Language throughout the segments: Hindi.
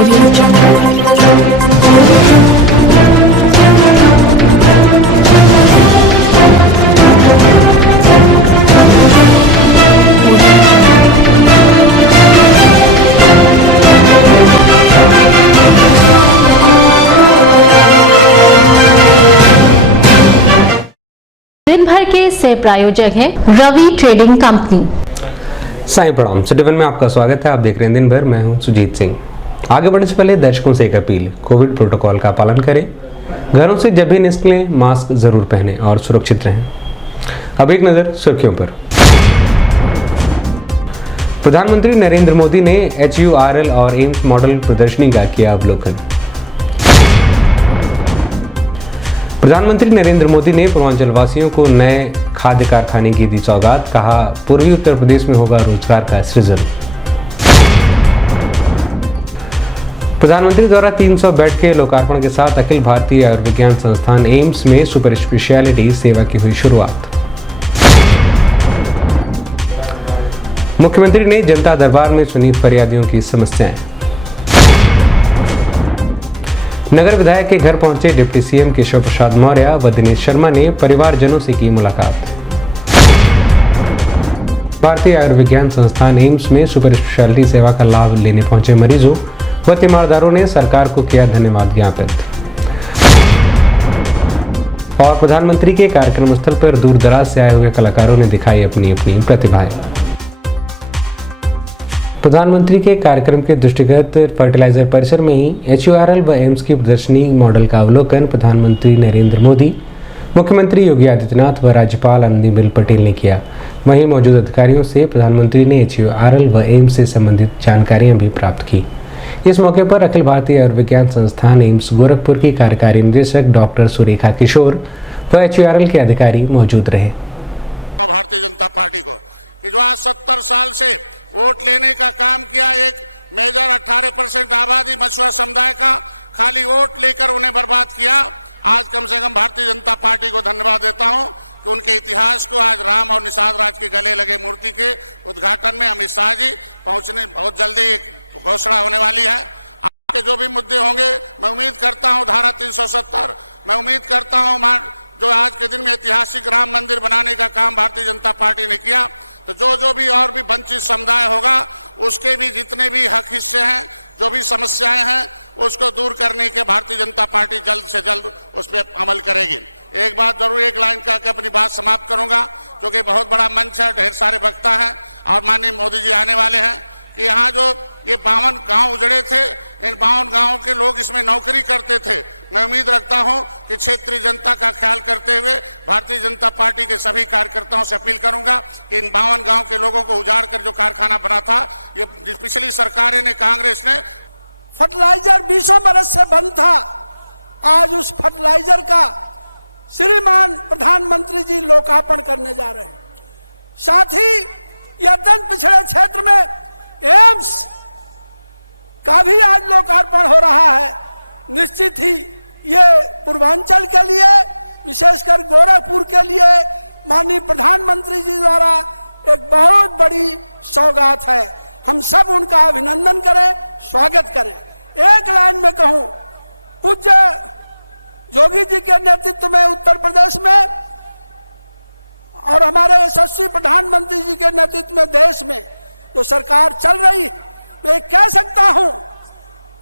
दिन भर के सह प्रायोजक हैं रवि ट्रेडिंग कंपनी। साईं प्रणाम। सिटी में आपका स्वागत है। आप देख रहे हैं दिन भर। मैं हूं सुजीत सिंह। आगे बढ़ने से पहले दर्शकों से एक अपील, कोविड प्रोटोकॉल का पालन करें, घरों से जब भी निकलें मास्क जरूर पहनें और सुरक्षित रहें। अब एक नजर सुर्खियों पर। प्रधानमंत्री नरेंद्र मोदी ने HURL और एम्स मॉडल प्रदर्शनी का किया अवलोकन। प्रधानमंत्री नरेंद्र मोदी ने पूर्वांचल वासियों को नए खाद्य कारखाने की दी सौगात। कहा, पूर्वी उत्तर प्रदेश में होगा रोजगार का सृजन। प्रधानमंत्री द्वारा 300 बेड के लोकार्पण के साथ अखिल भारतीय आयुर्विज्ञान संस्थान एम्स में सुपर स्पेशलिटी सेवा की हुई शुरुआत। मुख्यमंत्री ने जनता दरबार में सुनी फरियादियों की समस्याएं। नगर विधायक के घर पहुंचे डिप्टी CM केशव प्रसाद मौर्य व दिनेश शर्मा ने परिवारजनों से की मुलाकात। भारतीय आयुर्विज्ञान संस्थान एम्स में सुपर स्पेशलिटी सेवा का लाभ लेने पहुंचे मरीजों व तीमारदारों ने सरकार को किया धन्यवाद ज्ञापित। और प्रधानमंत्री के कार्यक्रम स्थल पर दूर दराज से आए हुए कलाकारों ने दिखाई अपनी अपनी प्रतिभाएं। प्रधानमंत्री के कार्यक्रम के दृष्टिगत फर्टिलाइजर परिसर में ही HURL व एम्स की प्रदर्शनी मॉडल का अवलोकन प्रधानमंत्री नरेंद्र मोदी, मुख्यमंत्री योगी आदित्यनाथ व राज्यपाल आनंदीबेन पटेल ने किया। वहीं मौजूद अधिकारियों से प्रधानमंत्री ने HURL व एम्स से संबंधित जानकारियां भी प्राप्त की। इस मौके पर अखिल भारतीय आयुर्विज्ञान संस्थान एम्स गोरखपुर की कार्यकारी निदेशक डॉक्टर सुरेखा किशोर व HURL के अधिकारी मौजूद रहे। भारतीय जनता पार्टी को कि जो आज 70 साल से वोट लेने का काम किया, एक मेजर 18% आबादी मछुआ समुदाय का खाली वोट लेकर उन्हें बर्बाद किया। आज कम से कम भारतीय जनता पार्टी को धन्यवाद देता हूं कि उनके इतिहास को आज राम और निषाद राज के गले लगे मूर्ति के उद्घाटन में अमित शाह जी पहुंचने बहुत जल्दी एक घोषणा होने वाली है। आपके जो भी मुद्दे होंगे, मैं उम्मीद करता हूं धारा 370, मैं उम्मीद करता हूं जो आज के दिन में ऐतिहासिक राम मंदिर बनाने का काम भारतीय जनता पार्टी ने किया, तो जो भी और भी वंचित समुदाय होगा उसके भी जितने भी हक हिस्से हैं, जो भी समस्याएं हैं, उसको दूर करने के भारतीय जनता पार्टी जल्द से जल्द उस पर अमल करेगी। एक बात जरूर, एक लाइन कह के अपनी बात समाप्त करूंगा, क्योंकि बहुत बड़ा मंच है, ढेर सारे वक्ता हैं और माननीय मोदी जी आने वाले हैं, कि यहाँ जो ये 52 गांव उजड़े थे, इन 52 गांवों के लोग इसमें नौकरी करते थे। मैं उम्मीद रखता हूं कि क्षेत्रीय जनता का ख्याल करते हुए भारतीय जनता पार्टी के सभी कार्यकर्ताओं से अपील करूंगा कि इन 52 गांव के लोगों को उजाड़ कर जो कारखाना बना था, ये पिछली सरकारें ने, कांग्रेस ने, फर्टिलाइजर 20 बरस से बंद था। आज उस फर्टिलाइजर का श्रीमान प्रधानमंत्री जी लोकार्पण करने जा रहे हैं। साथ ही यह अत्यंत पिछड़े क्षेत्र में एम्स का भी आज लोकार्पण हो रहा है। निश्चित ही ये पूर्वांचल के लिए, विशेषकर गोरखपुर के लिए माननीय प्रधानमंत्री जी द्वारा एक बहुत बड़ी सौगात है। हम सब उनका अभिनंदन करें, स्वागत करें। एक लाइन में कहूं, पूज्य योगी जी के नेतृत्व में उत्तर प्रदेश में और हमारे यशस्वी प्रधानमंत्री जी के नेतृत्व में देश में जो सरकार चल रही है, मैं कह सकता हूं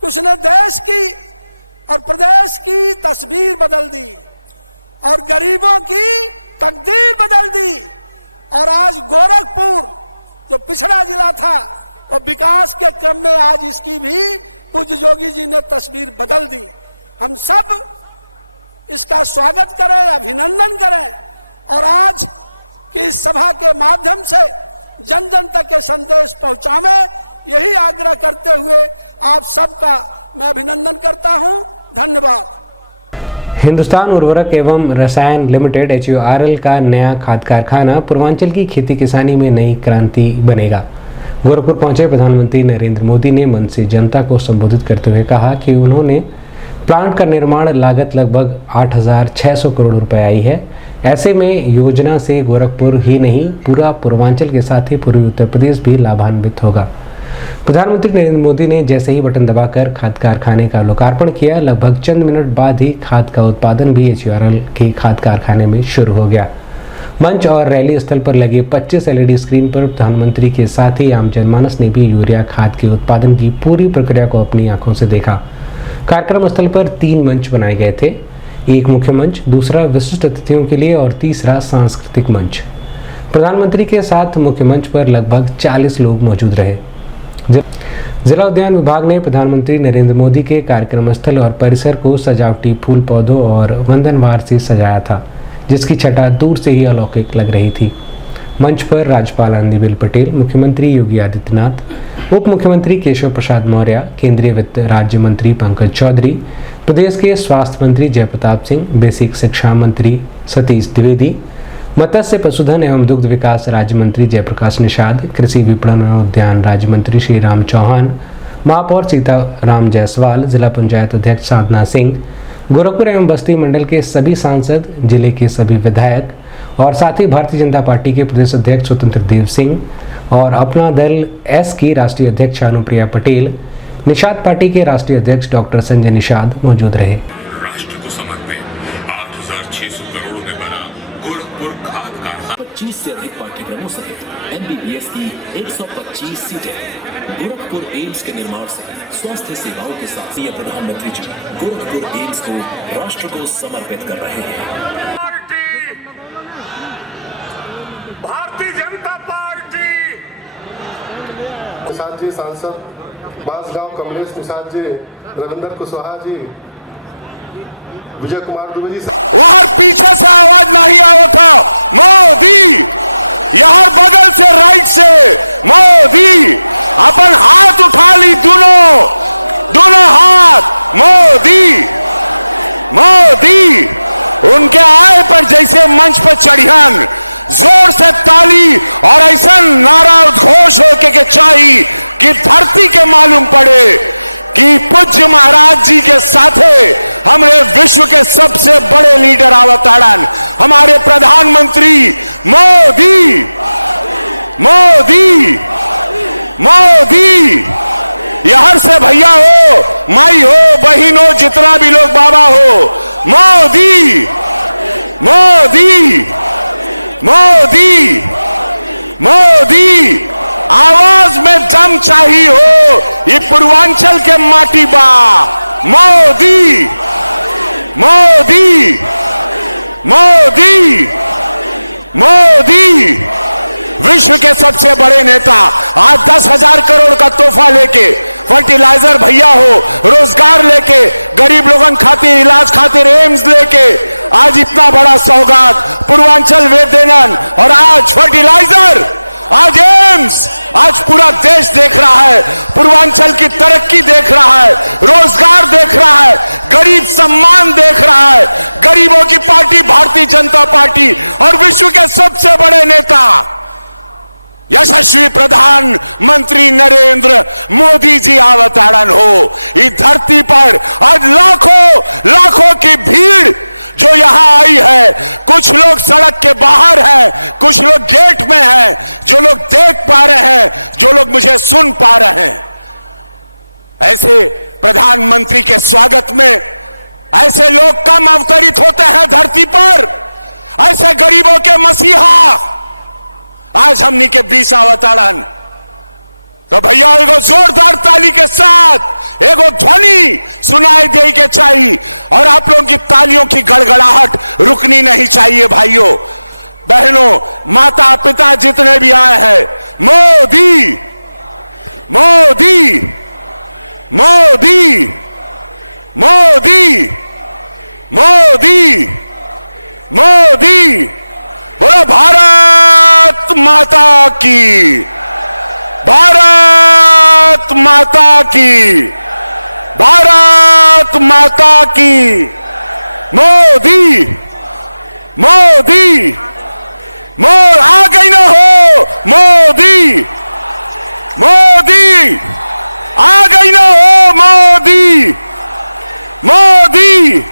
कि उसने देश की और प्रदेश की तस्वीर बदल दी और गरीबों की तकदीर बदल दी। और आज गोरखपुर जो पिछड़ा जिला था, वो विकास के क्रम में आज इसकी भी पूज्य योगी जी ने तस्वीर बदल दी। हम सब इसका स्वागत करें, अभिनंदन करें और आज की इस सभा के माध्यम से जन जन तक के संदेश पहुंचावे, यही आग्रह करते हुए आप सबका मैं अभिनंदन करता हूं। धन्यवाद। हिंदुस्तान उर्वरक एवं रसायन लिमिटेड HURL का नया खाद कारखाना पूर्वांचल की खेती किसानी में नई क्रांति बनेगा। गोरखपुर पहुंचे प्रधानमंत्री नरेंद्र मोदी ने मंच से जनता को संबोधित करते हुए कहा कि उन्होंने प्लांट का निर्माण लागत लगभग 8,600 करोड़ रुपए आई है। ऐसे में योजना से गोरखपुर ही नहीं पूरा पूर्वांचल के साथ ही पूर्वी उत्तर प्रदेश भी लाभान्वित होगा। प्रधानमंत्री नरेंद्र मोदी ने जैसे ही बटन दबाकर खाद कारखाने का लोकार्पण किया, लगभग चंद मिनट बाद ही खाद का उत्पादन भी HURL के खाद कारखाने में शुरू हो गया। मंच और रैली स्थल पर लगे 25 LED स्क्रीन पर प्रधानमंत्री के साथ ही आम जनमानस ने भी यूरिया खाद के उत्पादन की पूरी प्रक्रिया को अपनी आंखों से देखा। कार्यक्रम स्थल पर 3 मंच बनाए गए थे, एक मुख्य मंच, दूसरा विशिष्ट अतिथियों के लिए और तीसरा सांस्कृतिक मंच। प्रधानमंत्री के साथ मुख्य मंच पर लगभग 40 लोग मौजूद रहे। जिला उद्यान विभाग ने प्रधानमंत्री नरेंद्र मोदी के कार्यक्रम स्थल और परिसर को सजावटी फूल पौधों और वंदनवार से सजाया था, जिसकी छटा दूर से ही अलौकिक लग रही थी। मंच पर राज्यपाल आनंदीबेन पटेल, मुख्यमंत्री योगी आदित्यनाथ, उप मुख्यमंत्री केशव प्रसाद मौर्य, केंद्रीय वित्त राज्य मंत्री पंकज चौधरी, प्रदेश के स्वास्थ्य मंत्री जयप्रताप सिंह, बेसिक शिक्षा मंत्री सतीश द्विवेदी, मत्स्य पशुधन एवं दुग्ध विकास राज्य मंत्री जयप्रकाश निषाद, कृषि विपणन और उद्यान राज्य मंत्री श्री राम चौहान, महापौर सीताराम जायसवाल, जिला पंचायत अध्यक्ष साधना सिंह, गोरखपुर एवं बस्ती मंडल के सभी सांसद, जिले के सभी विधायक और साथ ही भारतीय जनता पार्टी के प्रदेश अध्यक्ष स्वतंत्र देव सिंह और अपना दल एस की राष्ट्रीय अध्यक्ष अनुप्रिया पटेल, निषाद पार्टी के राष्ट्रीय अध्यक्ष डॉक्टर संजय निषाद मौजूद रहे। राष्ट्र को समर्पित 8,600 करोड़ में बना गोरखपुर खाद कारखाना, 25 से अधिक पाठ्यक्रमों सहित MBBS की 125 सीटें, गोरखपुर एम्स के निर्माण सहित स्वास्थ्य सेवाओं के साथ ये प्रधानमंत्री जी गोरखपुर एम्स को राष्ट्र को समर्पित कर रहे हैं। भारतीय जनता पार्टी निषाद जी सांसद, बांसगांव कमलेश निषाद जी, रविंदर कुशवाहा जी, विजय कुमार दुबे जी। वहां पीछे से आवाज नहीं आया था मोदी, यहां बगल से राइट से मोदी, अपन हाथ उठा ली, दोनों हाथ मोदी मोदी। उनके आए पर जैसे मंच पर चढ़ियान, जोर से ताली और ऐसा नारा उद्घोष होके के चाहिए कि धरती के मालूम पड़े कि पूज्य महाराज जी के साथे हमारे विश्व के सबसे बड़े लीडर अवतारण हमारे प्रधानमंत्री मोदी मोदी मोदी। यहर से भैया हो, माई हो, बहन हो, जितना भी लोग बाबा हो, मोदी मोदी मोदी मोदी। आवाज में दम चाहिए हो, ये पूर्वांचल के माटी बा। मोदी मोदी मोदी मोदी। विश्व के सबसे बड़े नेता आज 10,000 करोड़ का तोहफा लेके, फर्टिलाइजर भैया हो, रोजगार लेके, गरीब लोगों खातिर इलाज खातिर एम्स लेके आज इतना बड़ा सौगात पूर्वांचल वे देना, और आज फर्टिलाइजर, आज एम्स, आज पूरा देश देख रहा है, पूर्वांचल की तरक्की देख रहा है, रोजगार देख रहा है, गरीब सम्मान देख रहा है, गरीबों की पार्टी भारतीय जनता पार्टी और विश्व के सबसे बड़े नेता यशस्वी प्रधानमंत्री नरेंद्र मोदी जी अवतारण हो। इस धरती पर आज लाखों की भीड़ जो यहां आई है, कुछ लोग सड़क के बाहर हैं, कुछ लोग गेट में हैं, जो लोग देख पा रहे हैं, जो लोग मुझे सुन पा रहे हैं। ऐसे प्रधानमंत्री के स्वागत में ऐसे लोग कम अवतरित होते हैं धरती पर, ऐसे गरीबों के मसीहा आज हमनी के बीच अवतारण। तो भैया एगो जोरदार ताली के साथ एगो ध्वनि सुनाई दे के चाहिए, और आप लोगों की तालियों की गड़गड़ाहट रुकनी नहीं चाहिए। भाइयों बहनों, माता पिता जितने भी आए हैं, मोदी मोदी मोदी मोदी मोदी मोदी। बोलो भारत माता की, भारत माता की, भारत माता की। मोदी मोदी आ गई ना हो, मोदी मोदी आ गई ना हो, मोदी मोदी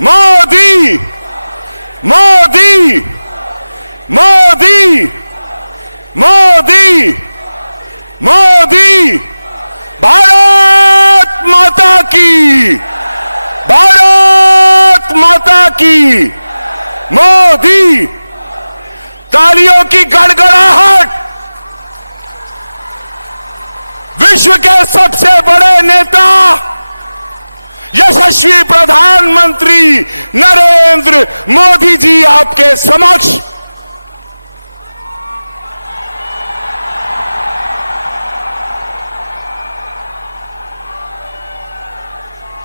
मोदी मोदी मोदी मोदी मोदी भारत माता की, मोदी, तालियों की गड़गड़ाहट। विश्व के सबसे बड़े नेता यशस्वी प्रधानमंत्री नरेंद्र मोदी जी आपके समक्ष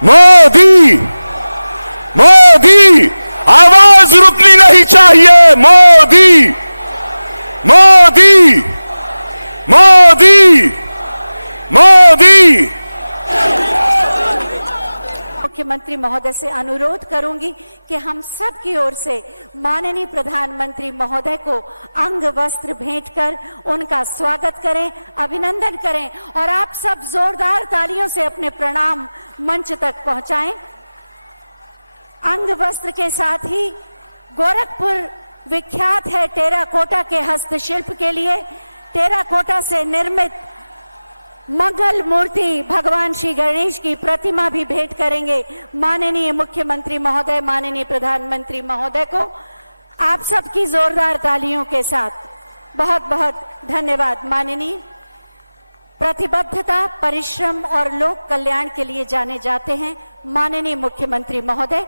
मोदी, मोदी, आवाज रुकनी नहीं चाहिए। मोदी, मोदी, मोदी, मोदी। मुख्यमंत्री महोदय से अनुरोध करूंगी कि हम सब की ओर से माननीय प्रधानमंत्री महोदय को अंग वस्त्र भेंट कर उनका स्वागत करें, अभिनंदन करें और आप सब जोरदार तालियों से अपने प्रणाम मंच तक पहुंचाएं। अंग वस्त्र के साथ ही गोरखपुर विख्यात है टेराकोटा के हस्तशिल्प के लिए। टेराकोटा से निर्मित मंगल मूर्ति भगवान श्री गणेश की प्रतिमा भी भेंट करेंगे माननीय मुख्यमंत्री महोदय, माननीय प्रधानमंत्री महोदय को। आप सबकी जोरदार तालियों के साथ बहुत बहुत धन्यवाद। माननीय प्रतिबद्धता, परिश्रम और लोक कल्याण के लिए जाने जाते हैं माननीय मुख्यमंत्री महोदय।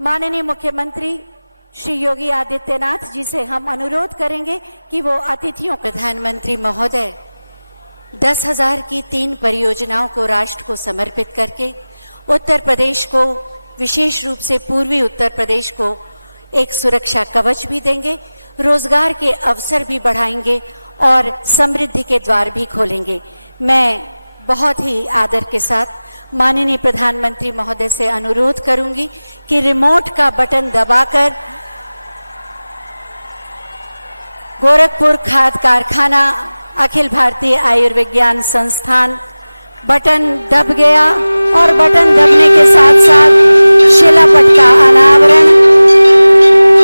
माननीय मुख्यमंत्री श्री योगी आदित्यनाथ जी से हम अनुरोध करेंगे कि वो अतिथियों। प्रधानमंत्री महोदय 10,000 की 3 परियोजनाओं को राष्ट्र को समर्पित करके उत्तर प्रदेश को, विशेष रूप से पूर्वी उत्तर प्रदेश को एक सुरक्षा कवच भी देंगे, रोजगार के अवसर भी बढ़ाएंगे और समृद्धि के द्वार भी खोलेंगे। मैं बहुत ही आदर के साथ माननीय प्रधानमंत्री महोदय से अनुरोध करूंगी कि रिमोट का बटन दबाकर गोरखपुर खाद कारखाना अखिल भारतीय आयुर्विज्ञान संस्थान बटन दब गया और बटन दबने के साथ साथ शिलापट का अनावरण,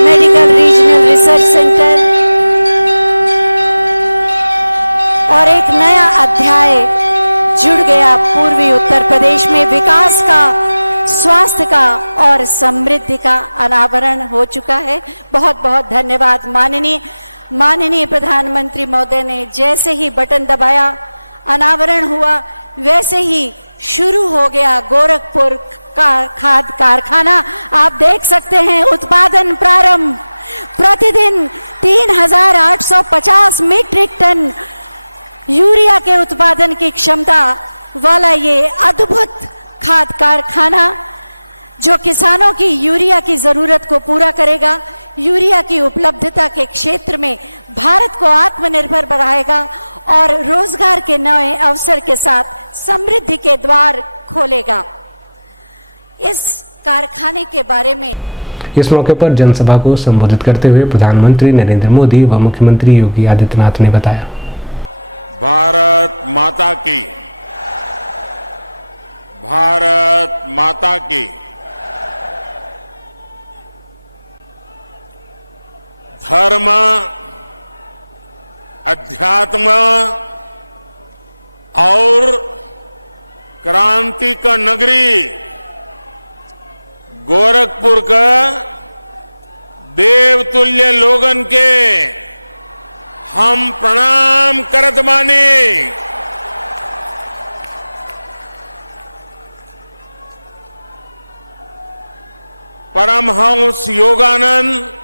मेडिकल रीजनल रिसर्च सेंटर और एक नया अध्याय जुड़ गया पूर्वी उत्तर प्रदेश में। विकास का, स्वास्थ्य का और समृद्धि का अनावरण हो चुका है। बहुत बहुत धन्यवाद। माननीय प्रधानमंत्री महोदय ने जैसे ही बटन दबाया, अनावरण हुआ, वैसे ही शुरू हो गया गोरखपुर का खाद कारखाना। आप देख सकते हैं उत्पादन प्रारंभ। प्रतिदिन 3,850 मीट्रिक टन यूरिया के उत्पादन की क्षमता वाला ये अद्भुत खाद कारखाना जो किसानों की यूरिया की ज़रूरत को पूरा करेगा, यूरिया की उपलब्धता के क्षेत्र में भारत को आत्मनिर्भर बनाएगा और रोजगार के नए अवसर के साथ समृद्धि के द्वार खोलेगा। इस कारखाने के बारे में इस मौके पर जनसभा को संबोधित करते हुए प्रधानमंत्री नरेंद्र मोदी व मुख्यमंत्री योगी आदित्यनाथ ने बताया, भारत माता की, भारत माता की। धर्म, अध्यात्म और क्रांति का नगरी गोरखपुर का देवतुल्य लोगन के हम प्रणाम करत माने। परमहंस योगानंद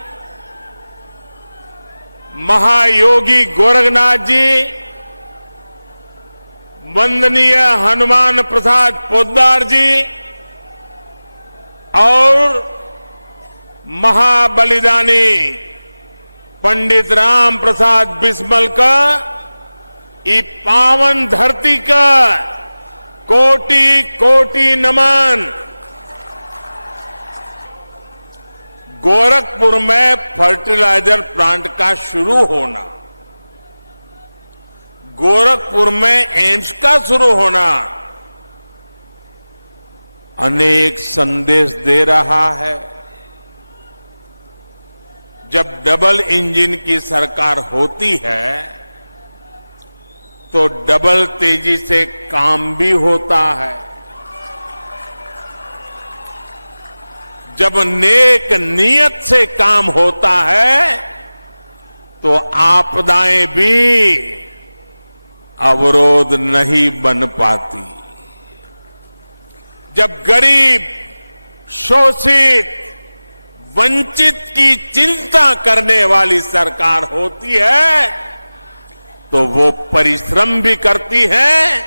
महायोगी गोरखनाथ जी, वंदनीय हनुमान प्रसाद पोद्दार जी और महाबलिदानी पंडित राम प्रसाद बिस्मल का ई पावन धरती का कोटि कोटि नमन। गोरखपुर में फर्टिलाइजर प्लांट का शुरू होना, गोरखपुर में एम्स का शुरू होना अनेक संदेश दे रहा है। जब डबल इंजन की सरकार होती है तो डबल तेजी से काम भी होता है। जब नेक नियत से काम होता है तो आपदाएं भी अवरोध नहीं बन पाती। जब गरीब, शोषित, वंचित की चिंता करने वाली सरकार होती है तो वो परिश्रम भी करती है,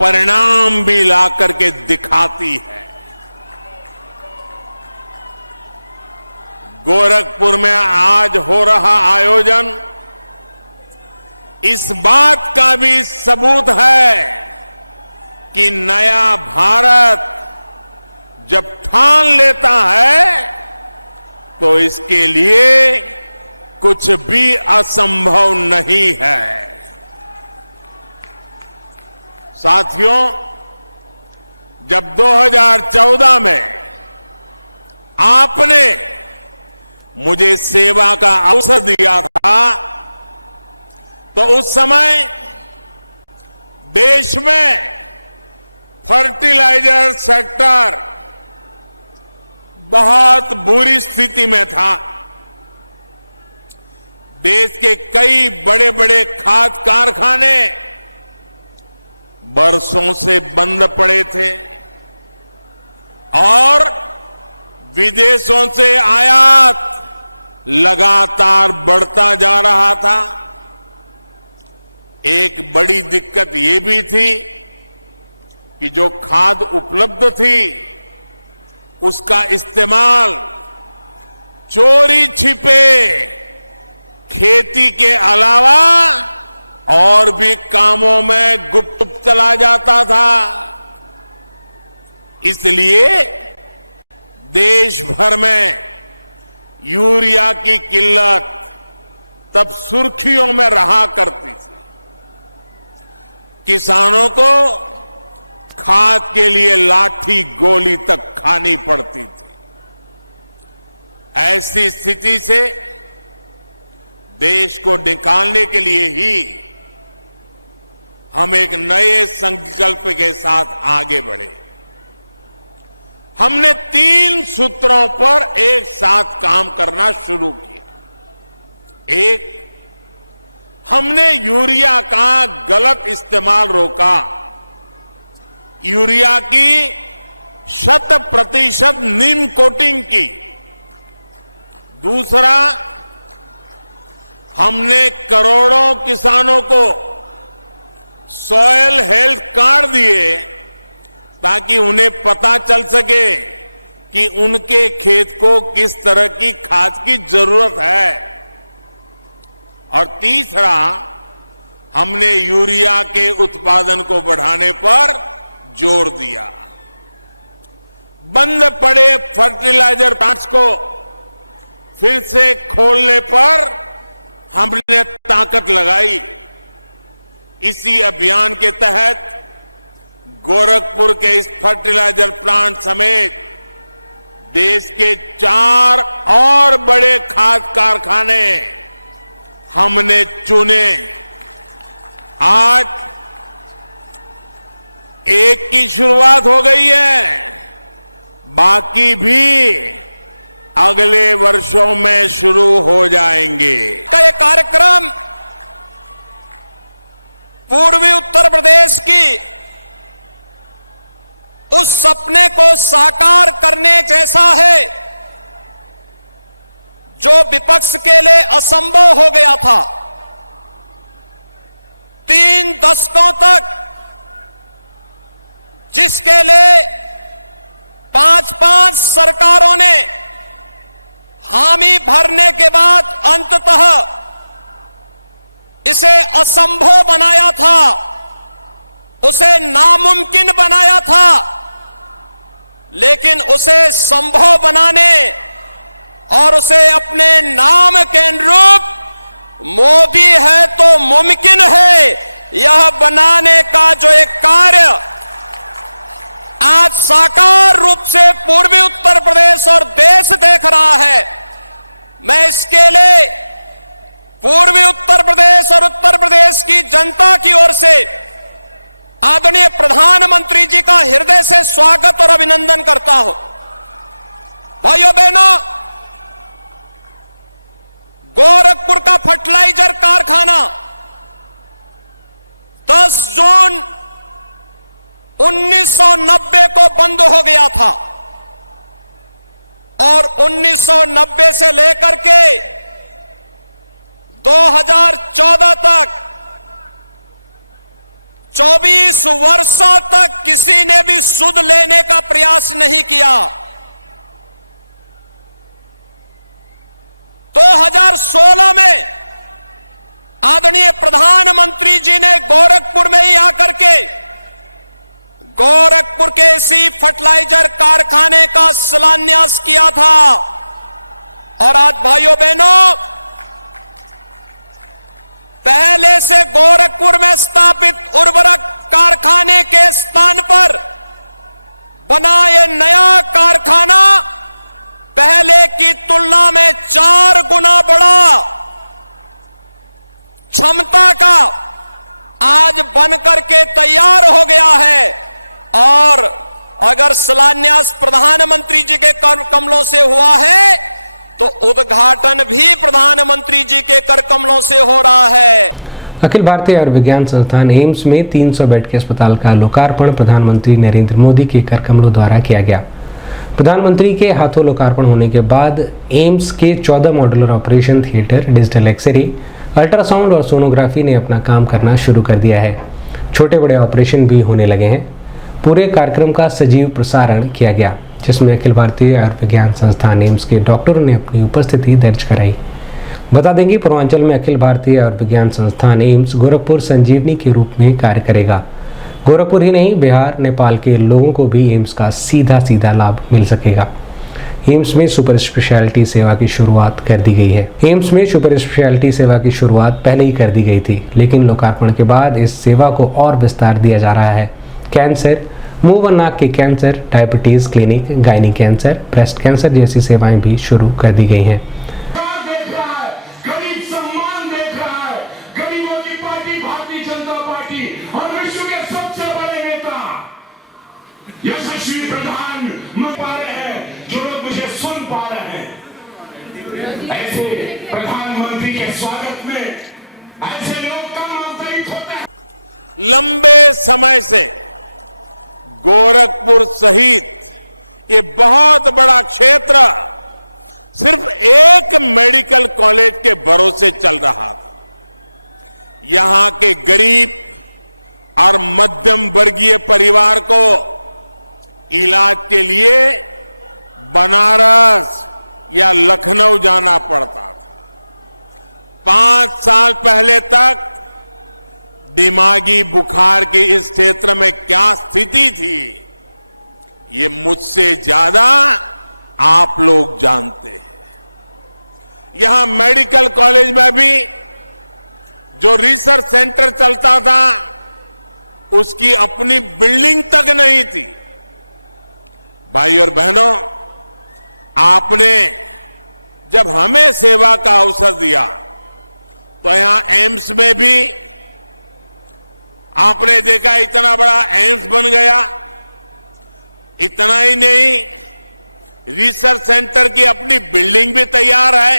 परिणाम भी ला करके दिखाती है। गोरखपुर में आज हो रहा आयोजन इस बात का भी सबूत है कि नया भारत जब ठान लेता है तो इसके लिए कुछ भी असंभव नहीं है। साथियों, जब 2014 में आपने मुझे सेवा का अवसर दिया था तो उस समय देश में फर्टिलाइजर सेक्टर बहुत बुरी स्थिति में था। देश के कई बड़े बड़े खाद कारखाने बरसों से बंद पड़े थे और विदेशों से आयात लगातार बढ़ता जा रहा था। एक बड़ी दिक्कत ये भी थी कि जो खाद उपलब्ध थी उसका इस्तेमाल चोरी छिपे खेती के अलावा और भी कामों में गुप्त चला जाता था। इसलिए देश भर में यूरिया की किल्लत तब सुर्खियों में रहा करती थी। किसानों को खाद के लिए लाठी गोली तक खानी पड़ती थी। ऐसी स्थिति से देश को निकालने के लिए ही हम एक नए संकल्प के साथ आगे बढ़े। हमने 3 सूत्रों पर एक साथ काम करना शुरू किया। एक, हमने यूरिया का गलत इस्तेमाल रोका। यूरिया की 100% नीम कोटिंग की। दूसरा, हमने करोड़ों किसानों को सॉयल हेल्थ कार्ड दिए ताकि उन्हें पता चल सके कि उनके खेत को किस तरह की खाद की जरूरत है। और तीसरा, हमने यूरिया के उत्पादन को बढ़ाने पर जोर दिया। बंद पड़े फर्टिलाइजर प्लांट्स को फिर से खोलने पर हमने ताकत लगाई। इसी अभियान के तहत गोरखपुर के इस फर्टिलाइजर प्लांट समेत देश के 4 और बड़े खाद कारखाने हमने चुने। आज एक की शुरुआत हो गई है, बाकी भी अगले वर्षों में शुरू हो जाएंगे। का ये कार्यक्रम पूर्वी उत्तर प्रदेश की उस सपने को साकार करने जैसा है जो विपक्ष के लिए असंभव हो गया था। 3 दशकों तक जिसके लिए 5-5 सरकारों ने हामी भरने के बाद अंततः इसे असंभव बनाया था, उसे नामुमकिन बनाया था, लेकिन उसे संभव बनाने और उसे अपने नाम के अनुरूप मोदी है तो मुमकिन है यह बनाने का जो एक कार्य आज साकार रूप से पूर्वी उत्तर प्रदेश और देश देख रहा है, मैं इसके लिए पूर्वी उत्तर प्रदेश और उत्तर प्रदेश की जनता की ओर से आदरणीय प्रधानमंत्री जी का हृदय से स्वागत और अभिनंदन करता हूं। भाइयों बहनों, गोरखपुर का फर्टिलाइजर कारखाना 10 जून 1990 को बंद हो गया था और 1990 से लेकर के 2014 तक 24 वर्षों तक किसी ने भी सुध लेने का प्रयास नहीं किया। 2016 में आदरणीय प्रधानमंत्री जी ने गोरखपुर में ही आकर के गोरखपुर के इसी फर्टिलाइजर कारखाने का शिलान्यास किया था और आज भाइयों बहनों, पहले से गोरखपुर में स्थापित उर्वरक कारखाने के स्थान पर बना यह नया कारखाना पहले की तुलना में 4 गुना बड़ा क्षमता का आज बनकर के तैयार हो गया है और अगर शिलान्यास प्रधानमंत्री जी के कर कमलों से हुआ है तो उद्घाटन भी प्रधानमंत्री जी के कर कमलों से हो रहा है। अखिल भारतीय आयुर्विज्ञान संस्थान एम्स में 300 बेड के अस्पताल का लोकार्पण प्रधानमंत्री नरेंद्र मोदी के कर कमलों द्वारा किया गया। प्रधानमंत्री के हाथों लोकार्पण होने के बाद एम्स के 14 modular operation theatre, digital x ray, ultrasound और सोनोग्राफी ने अपना काम करना शुरू कर दिया है। छोटे बड़े ऑपरेशन भी होने लगे हैं। पूरे कार्यक्रम का सजीव प्रसारण किया गया, जिसमें अखिल भारतीय आयुर्विज्ञान संस्थान एम्स के डॉक्टरों ने अपनी उपस्थिति दर्ज कराई। बता दें कि पूर्वांचल में अखिल भारतीय आयुर्विज्ञान संस्थान एम्स गोरखपुर संजीवनी के रूप में कार्य करेगा। गोरखपुर ही नहीं, बिहार, नेपाल के लोगों को भी एम्स का सीधा लाभ मिल सकेगा। एम्स में सुपर स्पेशलिटी सेवा की शुरुआत कर दी गई है। एम्स में सुपर स्पेशलिटी सेवा की शुरुआत पहले ही कर दी गई थी, लेकिन लोकार्पण के बाद इस सेवा को और विस्तार दिया जा रहा है। कैंसर, मुंह व नाक के cancer, diabetes clinic, gynae cancer, breast cancer जैसी सेवाएं भी शुरू कर दी गई हैं। यशस्वी प्रधान पा रहे हैं, जो लोग मुझे सुन पा रहे हैं, ऐसे प्रधानमंत्री के स्वागत में ऐसे लोग कम आमंत्रित होते हैं। लंबे समय से गोरखपुर सहित ये बहुत बड़ा क्षेत्र सिर्फ एक मेडिकल कॉलेज के भरोसे चल रहा था। यहां के गरीब और मध्यम वर्गीय परिवार को इलाज के लिए बनारस या लखनऊ जाना पड़ता था। 5 साल पहले तक दिमागी बुखार की इस क्षेत्र में क्या स्थिति थी, ये मुझसे ज्यादा आप लोग जानते हैं। यहां मेडिकल कॉलेज में भी जो रिसर्च सेंटर चलता था, उसकी अपनी बिल्डिंग तक नहीं थी। भाई और बहनों, आपने जब हमें सेवा का अवसर दिया तो यहां एम्स में भी आपने देखा इतना बड़ा एम्स बन गया। इतना ही नहीं, रिसर्च सेंटर की अपनी बिल्डिंग भी तैयार है।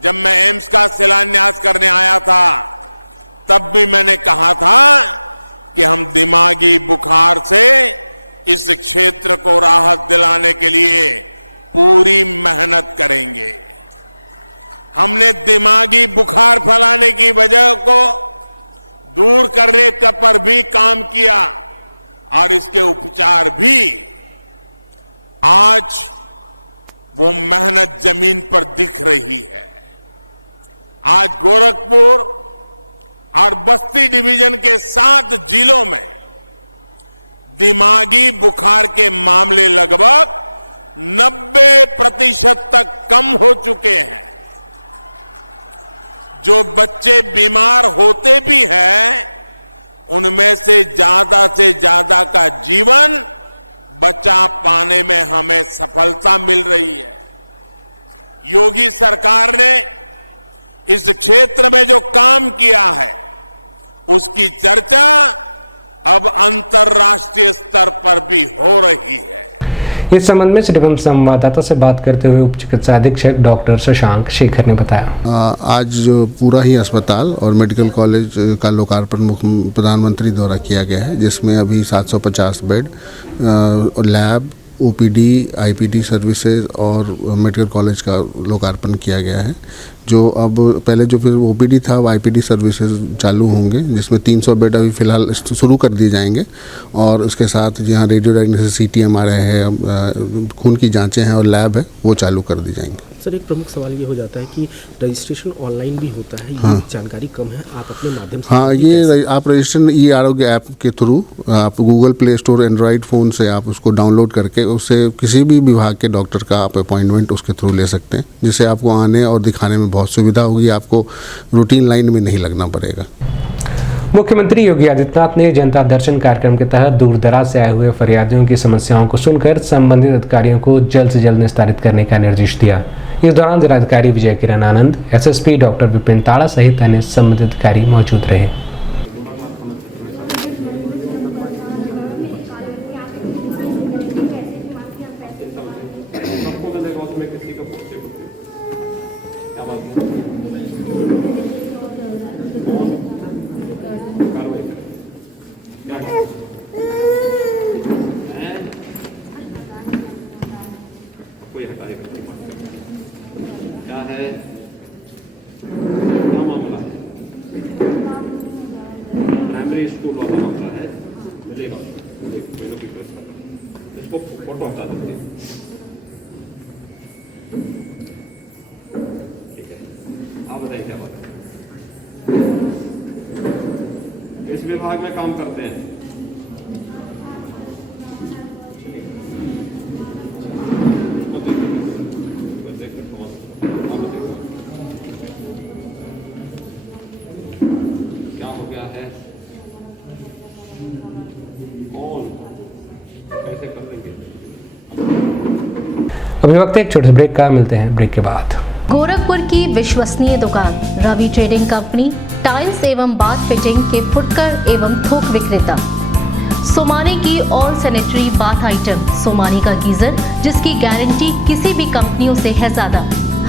जब मैं एम्स का शिलान्यास करने आया था तब भी मैंने कहा था कि हम दिमागी बुखार से इस क्षेत्र को राहत दिलाने के लिए पूरी मेहनत करेंगे। हमने दिमागी बुखार फैलाने की वजह को दूर करने पर भी काम किया और इसके उपचार भी। आज वो मेहनत जमीन पर दिख रही है। आज गोरखपुर और बस्ती डिवीजन के 7 जिलों में दिमागी बुखार के मामले लगभग 90% तक कम हो चुके हैं। जो बच्चे बीमार होते भी हैं, उनमें से ज्यादा का जीवन बचा पाने में हमें सफलता मिल रही है। योगी सरकार ने इस क्षेत्र में जो काम किया है, उसकी चर्चा अब अंतर्राष्ट्रीय स्तर पर भी हो रही है। इस संबंध में सिटीवन संवाददाता से बात करते हुए उप चिकित्सा अधीक्षक डॉक्टर शशांक शेखर ने बताया, आज जो पूरा ही अस्पताल और मेडिकल कॉलेज का लोकार्पण प्रधानमंत्री द्वारा किया गया है, जिसमें अभी 750 bed, lab, OPD, IPD services और मेडिकल कॉलेज का लोकार्पण किया गया है। जो अब पहले जो फिर ओपीडी था, वो आईपीडी सर्विसेज चालू होंगे, जिसमें 300 बेड अभी फ़िलहाल शुरू कर दिए जाएंगे और उसके साथ जहाँ रेडियो डायग्नोसिस, CT, MRI है, खून की जांचें हैं और लैब है, वो चालू कर दी जाएंगी। सर, एक प्रमुख सवाल ये हो जाता है कि रजिस्ट्रेशन ऑनलाइन भी होता है, ये जानकारी कम है, आप अपने माध्यम से ये आप रजिस्ट्रेशन ई-आरोग्य ऐप के थ्रू आप Google play store, Android phone से आप उसको डाउनलोड करके उससे किसी भी विभाग के डॉक्टर का आप अपॉइंटमेंट उसके थ्रू ले सकते हैं, जिससे आपको आने और दिखाने में बहुत सुविधा होगी, आपको रूटीन लाइन में नहीं लगना पड़ेगा। मुख्यमंत्री योगी आदित्यनाथ ने जनता दर्शन कार्यक्रम के तहत दूर दराज से आए हुए फरियादियों की समस्याओं को सुनकर संबंधित अधिकारियों को जल्द से जल्द निस्तारित करने का निर्देश दिया। इस दौरान जिलाधिकारी विजय किरण आनंद, SSP डॉक्टर विपिन ताड़ा सहित अन्य संबंधित अधिकारी मौजूद रहे। इस विभाग में काम करते हैं। क्या हो गया है, कौन कैसे कर देंगे। अभी वक्त एक छोटे ब्रेक का, मिलते हैं ब्रेक के बाद। गोरखपुर की विश्वसनीय दुकान रवि ट्रेडिंग कंपनी, टाइल्स एवं बाथ फिटिंग के फुटकर एवं थोक विक्रेता। सोमानी की all sanitary bath item, Somani का गीजर जिसकी गारंटी किसी भी कंपनियों से है ज्यादा,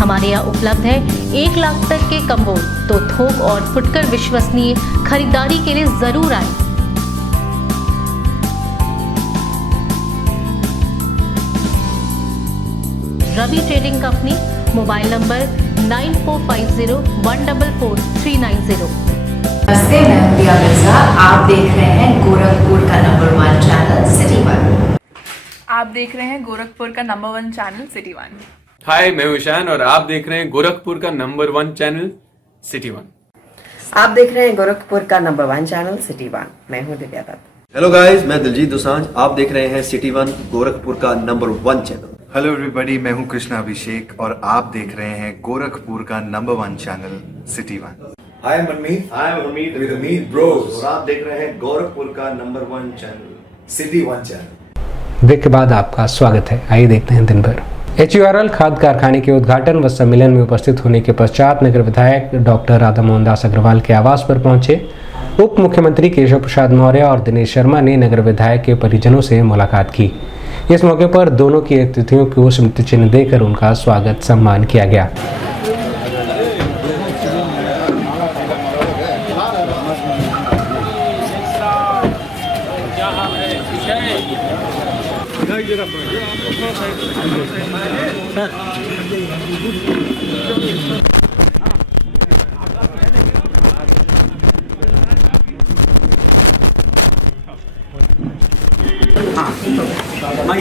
हमारे यहाँ उपलब्ध है 1 लाख तक के कम्बो। तो थोक और फुटकर विश्वसनीय खरीदारी के लिए जरूर आए। Ravi trading company, mobile number 9450144390। नमस्ते, मैं प्रिया मिर्जा। आप देख रहे हैं गोरखपुर का नंबर 1 चैनल सिटी 1। आप देख रहे हैं गोरखपुर का नंबर 1 चैनल सिटी 1। हाय, मैं ईशान और आप देख रहे हैं गोरखपुर का नंबर 1 चैनल सिटी 1। आप देख रहे हैं गोरखपुर का नंबर 1 चैनल सिटी 1। मैं हूं दिव्या दत्त। हेलो गाइस, मैं दिलजीत दोसांझ। आप देख रहे हैं सिटी 1 गोरखपुर का नंबर 1 चैनल। हेलो एवरीबॉडी, मैं हूं कृष्णा अभिषेक और आप देख रहे हैं गोरखपुर का number 1 channel city 1। I am Amit with Amit bros और आप देख रहे हैं गोरखपुर का number 1 channel city 1 channel. Break के बाद आपका स्वागत है। आइए देखते हैं दिन भर। HURL खाद कारखाने के उद्घाटन व सम्मेलन में उपस्थित होने के पश्चात नगर विधायक डॉक्टर राधा मोहन दास अग्रवाल के आवास पर पहुंचे। उप मुख्यमंत्री केशव प्रसाद मौर्य और दिनेश शर्मा ने नगर विधायक के परिजनों से मुलाकात की। इस मौके पर दोनों की अतिथियों को स्मृति चिन्ह देकर उनका स्वागत सम्मान किया गया।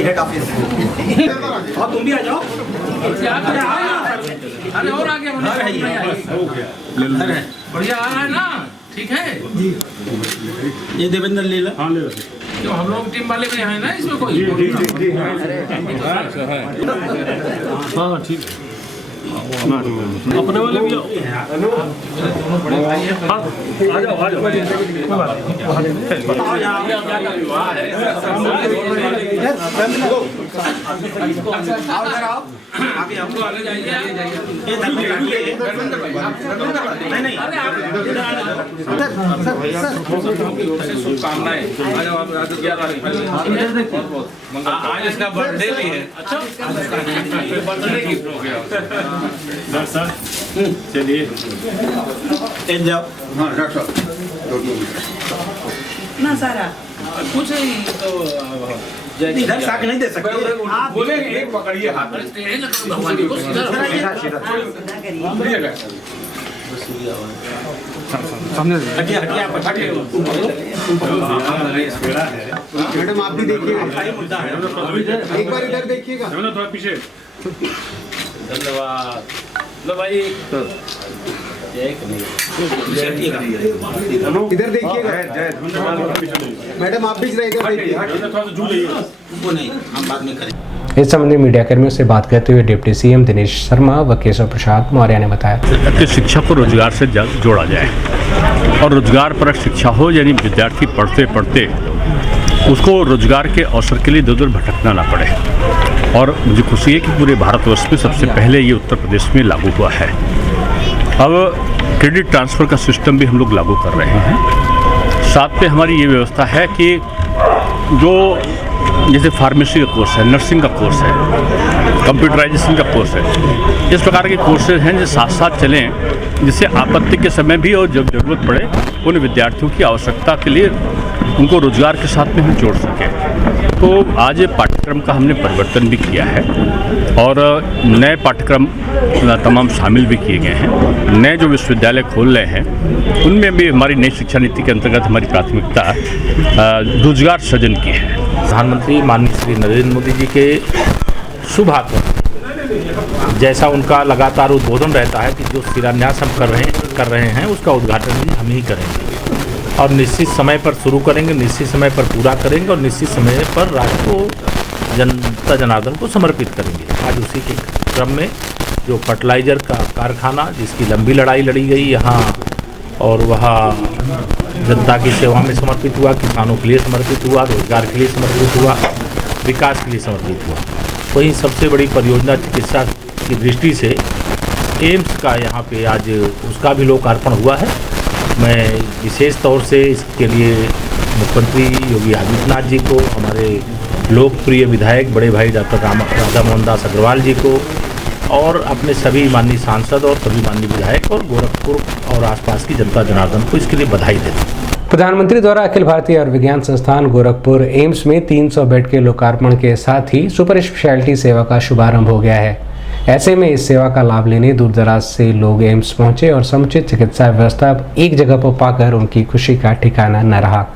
हेड ऑफिस और तुम भी आ जाओ। अरे और आगे हो गया, बढ़िया आ रहा है ना? ठीक है जी। ये देवेंद्र लीला, जो हम लोग टीम वाले भी हैं ना इसमें कोई? हाँ ठीक है। अपने वाले भी आओ। हाँ, आ जाओ आ जाओ, कोई बात आज इसका बर्थडे भी है। अच्छा, बर्थडे गिफ्ट हो गया सर। चलिए जाओ ना सारा कुछ नहीं तो इधर साक नहीं दे सकते आप बोले एक पकड़िए हाथ भगवान जी को सीधा सीधा मैडम आप भी देखिएगा, एक बार इधर देखिएगा। थोड़ा पीछे। धन्यवाद। लो भाई इधर देखिएगा। मैडम आप भी जरा इधर देखिए। हम बाद में करें। इस संबंध में मीडिया कर्मियों से बात करते हुए डिप्टी सीएम दिनेश शर्मा व केशव प्रसाद मौर्य ने बताया कि शिक्षा को रोजगार से जोड़ा जाए और रोजगार परक शिक्षा हो, यानी विद्यार्थी पढ़ते पढ़ते उसको रोजगार के अवसर के लिए दूर दूर भटकना ना पड़े। और मुझे खुशी है कि पूरे भारतवर्ष में सबसे पहले ये उत्तर प्रदेश में लागू हुआ है। अब क्रेडिट ट्रांसफ़र का सिस्टम भी हम लोग लागू कर रहे हैं। साथ में हमारी ये व्यवस्था है कि जो जैसे फार्मेसी का कोर्स है, नर्सिंग का कोर्स है, कंप्यूटराइजेशन का कोर्स है, इस प्रकार के कोर्सेज हैं जो साथ साथ चलें, जिससे आपत्ति के समय भी और जब जरूरत पड़े उन विद्यार्थियों की आवश्यकता के लिए उनको रोजगार के साथ में हम जोड़ सकें। तो आज पाठ्यक्रम का हमने परिवर्तन भी किया है और नए पाठ्यक्रम तमाम शामिल भी किए गए हैं। नए जो विश्वविद्यालय खोल रहे हैं उनमें भी हमारी नई शिक्षा नीति के अंतर्गत हमारी प्राथमिकता रोजगार सृजन की है। प्रधानमंत्री माननीय श्री नरेंद्र मोदी जी के शुभ हाथों जैसा उनका लगातार उद्बोधन रहता है कि जो शिलान्यास हम कर रहे हैं उसका उद्घाटन भी हम ही करेंगे और निश्चित समय पर शुरू करेंगे, निश्चित समय पर पूरा करेंगे और निश्चित समय पर राष्ट्र को जनता जनार्दन को समर्पित करेंगे। आज उसी के क्रम में जो फर्टिलाइज़र का कारखाना जिसकी लंबी लड़ाई लड़ी गई यहाँ और वह जनता की सेवा में समर्पित हुआ, किसानों के लिए समर्पित हुआ, रोजगार के लिए समर्पित हुआ, विकास के लिए समर्पित हुआ। वहीं सबसे बड़ी परियोजना चिकित्सा की दृष्टि से एम्स का यहाँ पे आज उसका भी लोकार्पण हुआ है। मैं विशेष तौर से इसके लिए मुख्यमंत्री योगी आदित्यनाथ जी को, हमारे लोकप्रिय विधायक बड़े भाई डॉक्टर राधा मोहन दास अग्रवाल जी को और अपने सभी माननीय सांसद और सभी माननीय विधायक और गोरखपुर और आसपास की जनता जनार्दन को इसके लिए बधाई देता हूं। प्रधानमंत्री द्वारा अखिल भारतीय आयुर्विज्ञान संस्थान गोरखपुर एम्स में 300 बेड के लोकार्पण के साथ ही सुपर स्पेशलिटी सेवा का शुभारंभ हो गया है। ऐसे में इस सेवा का लाभ लेने दूर दराज से लोग एम्स पहुंचे और समुचित चिकित्सा व्यवस्था एक जगह पर पाकर उनकी खुशी का ठिकाना न रहा।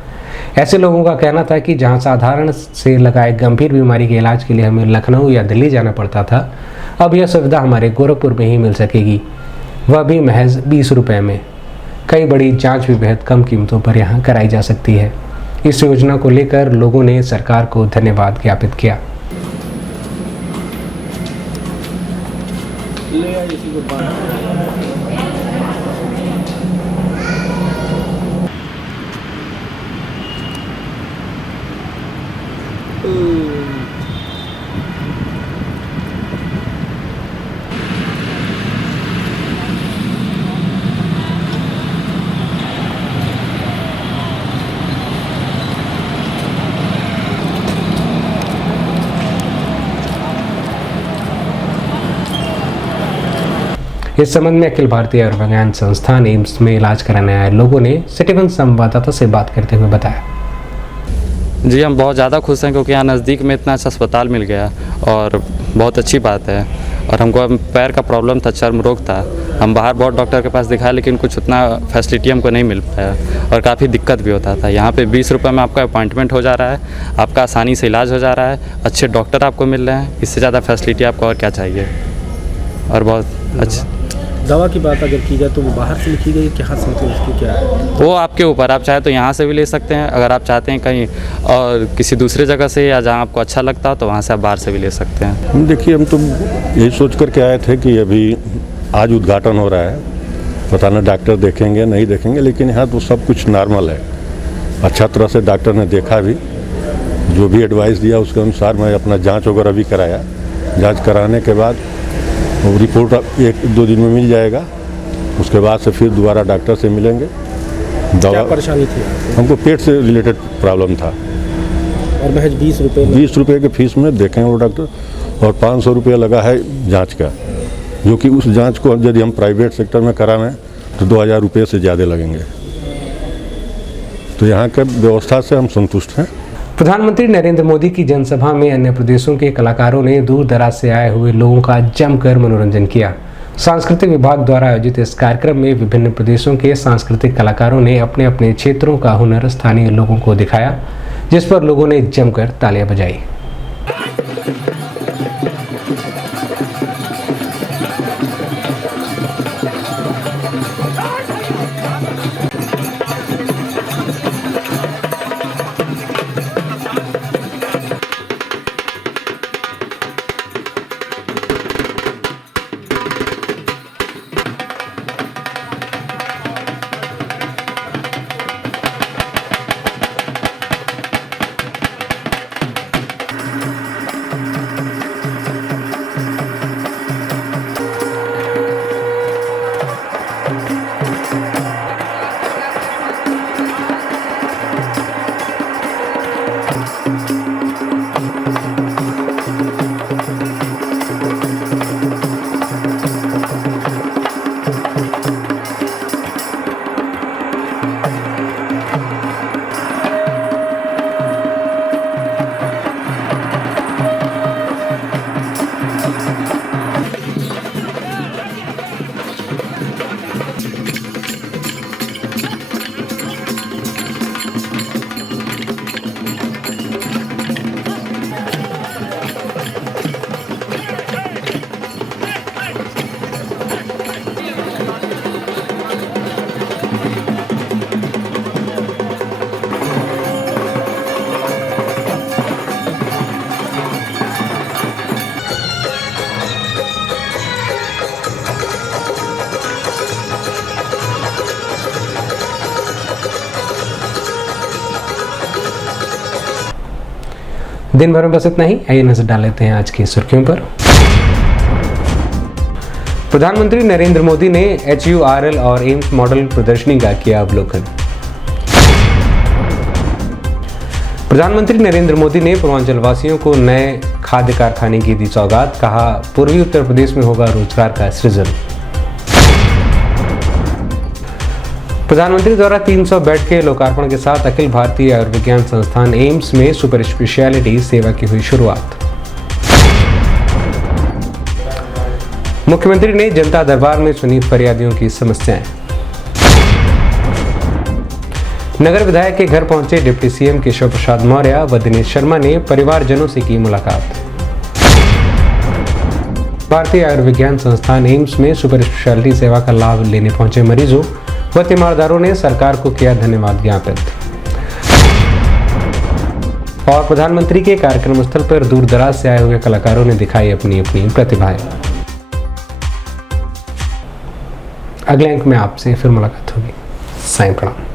ऐसे लोगों का कहना था कि जहां साधारण से लगाए गंभीर बीमारी के इलाज के लिए हमें लखनऊ या दिल्ली जाना पड़ता था, अब यह सुविधा हमारे गोरखपुर में ही मिल सकेगी, वह भी महज 20 रुपये में। कई बड़ी जांच भी बेहद कम कीमतों पर यहां कराई जा सकती है। इस योजना को लेकर लोगों ने सरकार को धन्यवाद ज्ञापित किया। इस संबंध में अखिल भारतीय आयुर्विज्ञान संस्थान एम्स में इलाज कराने आए लोगों ने सिटीवन संवाददाता से बात करते हुए बताया। जी हम बहुत ज़्यादा खुश हैं क्योंकि यहाँ नज़दीक में इतना अच्छा अस्पताल मिल गया और बहुत अच्छी बात है। और हमको पैर का प्रॉब्लम था, चर्म रोग था, हम बाहर बहुत डॉक्टर के पास दिखाए लेकिन कुछ उतना फैसिलिटी हमको नहीं मिल पाया और काफ़ी दिक्कत भी होता था। यहाँ पे 20 रुपये में आपका अपॉइंटमेंट हो जा रहा है, आपका आसानी से इलाज हो जा रहा है, अच्छे डॉक्टर आपको मिल रहे हैं, इससे ज़्यादा फैसिलिटी आपको और क्या चाहिए। और बहुत अच्छा दवा की बात अगर की जाए तो वो बाहर से लिखी गई, यहाँ से मतलब उसकी क्या है? वो आपके ऊपर, आप चाहे तो यहाँ से भी ले सकते हैं, अगर आप चाहते हैं कहीं और किसी दूसरे जगह से या जहाँ आपको अच्छा लगता हो तो वहाँ से आप बाहर से भी ले सकते हैं। देखिए, हम तो यही सोच कर के आए थे कि अभी आज उद्घाटन हो रहा है, पता नहीं डॉक्टर देखेंगे नहीं देखेंगे, लेकिन यहाँ तो सब कुछ नॉर्मल है। अच्छा तरह से डॉक्टर ने देखा भी, जो भी एडवाइस दिया उसके अनुसार मैं अपना जांच वगैरह भी कराया। जांच कराने के बाद रिपोर्ट 1-2 दिन में मिल जाएगा, उसके बाद से फिर दोबारा डॉक्टर से मिलेंगे। क्या परेशानी थी? हमको पेट से रिलेटेड प्रॉब्लम था। और महज 20 रुपये के फीस में देखेंगे वो डॉक्टर, और 500 रुपया लगा है जाँच का, जो कि उस जाँच को यदि हम प्राइवेट सेक्टर में करावें तो 2000 रुपये से ज़्यादा लगेंगे। तो यहाँ के व्यवस्था से हम संतुष्ट हैं। प्रधानमंत्री नरेंद्र मोदी की जनसभा में अन्य प्रदेशों के कलाकारों ने दूर दराज से आए हुए लोगों का जमकर मनोरंजन किया। सांस्कृतिक विभाग द्वारा आयोजित इस कार्यक्रम में विभिन्न प्रदेशों के सांस्कृतिक कलाकारों ने अपने अपने क्षेत्रों का हुनर स्थानीय लोगों को दिखाया, जिस पर लोगों ने जमकर तालियां बजाई। दिन भर में बस इतना ही। आइए नजर डाल लेते हैं आज की सुर्खियों पर। प्रधानमंत्री नरेंद्र मोदी ने HURL और एम्स मॉडल प्रदर्शनी का किया अवलोकन। प्रधानमंत्री नरेंद्र मोदी ने पूर्वांचल वासियों को नए खाद्य कारखाने की दी सौगात, कहा पूर्वी उत्तर प्रदेश में होगा रोजगार का सृजन। प्रधानमंत्री द्वारा 300 बेड के लोकार्पण के साथ अखिल भारतीय आयुर्विज्ञान संस्थान एम्स में सुपर स्पेशलिटी सेवा की हुई शुरुआत। मुख्यमंत्री ने जनता दरबार में सुनी फरियादियों की समस्याएं। नगर विधायक के घर पहुंचे डिप्टी CM केशव प्रसाद मौर्य व दिनेश शर्मा ने परिवारजनों से की मुलाकात। भारतीय आयुर्विज्ञान संस्थान एम्स में सुपर स्पेशलिटी सेवा का लाभ लेने पहुंचे मरीजों व तीमारदारों ने सरकार को किया धन्यवाद ज्ञापित। और प्रधानमंत्री के कार्यक्रम स्थल पर दूर दराज से आए हुए कलाकारों ने दिखाई अपनी अपनी प्रतिभाएं। अगले अंक में आपसे फिर मुलाकात होगी। साईं प्रणाम।